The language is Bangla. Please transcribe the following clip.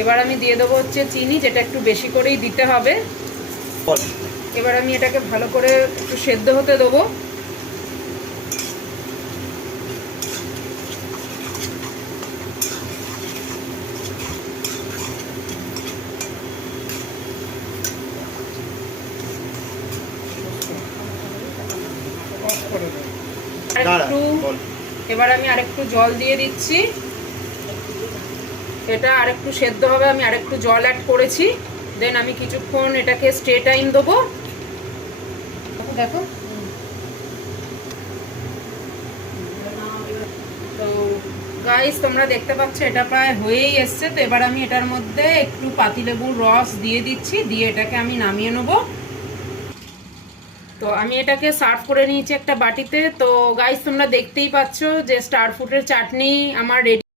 এবার আমি দিয়ে দেবো হচ্ছে চিনি, যেটা একটু বেশি করেই দিতে হবে। এবার আমি এটাকে ভালো করে একটু সেদ্ধ হতে দেবো। এবার আমি আরেকটু জল দিয়ে দিচ্ছি। এটা আরেকটু সেদ্ধ হবে, আমি আরেকটু জল অ্যাড করেছি। দেন আমি কিছুক্ষণ এটাকে স্টে টাইম দেবো। দেখো তো গাইস, তোমরা দেখতে পাচ্ছ এটা প্রায় হয়েই এসছে। তো এবার আমি এটার মধ্যে একটু পাতিলেবুর রস দিয়ে দিচ্ছি, দিয়ে এটাকে আমি নামিয়ে নেবো। তো আমি এটাকে সার্ভ করে নিয়েছি একটা বাটিতে। তো গাইস, তোমরা দেখতেই পাচ্ছ যে স্টার ফ্রুটের চাটনি আমার রেডি।